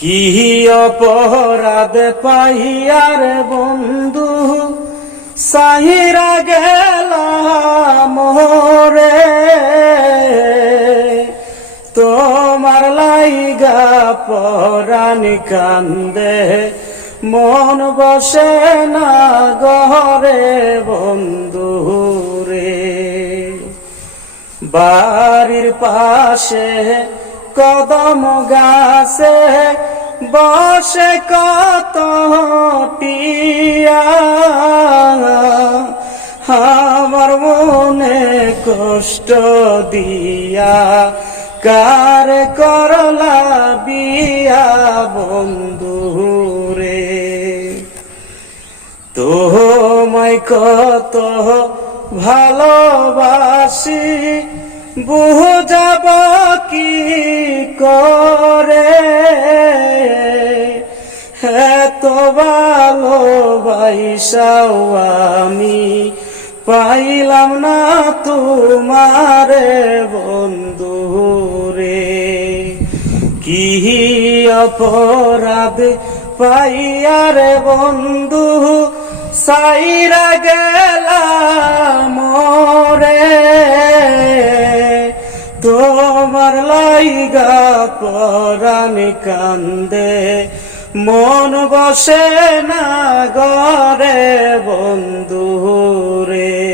কি অপরাধ পাইয়ার বন্ধু সাহিরা গেলাম মোরে, তোমার লাইগা পরাণ কান্দে মন বসে না ঘরে বন্ধু রে। বাড়ির পাশে কদম গাছে বসে কত টিয়া, আমার মনে কষ্ট দিয়া কার করলা বিয়া বন্ধু রে। তোমায় কত ভালোবাসি বুঝাব কি করে, এত ভালোবাসাও আমি পাইলাম না তোমারে বন্ধু রে। কি অপরাধ পাইয়ারে বন্ধু সাইরা গেলাম মোরে, তোমার লাইগা পরাণ কান্দে মন বসে না ঘরে বন্ধু রে।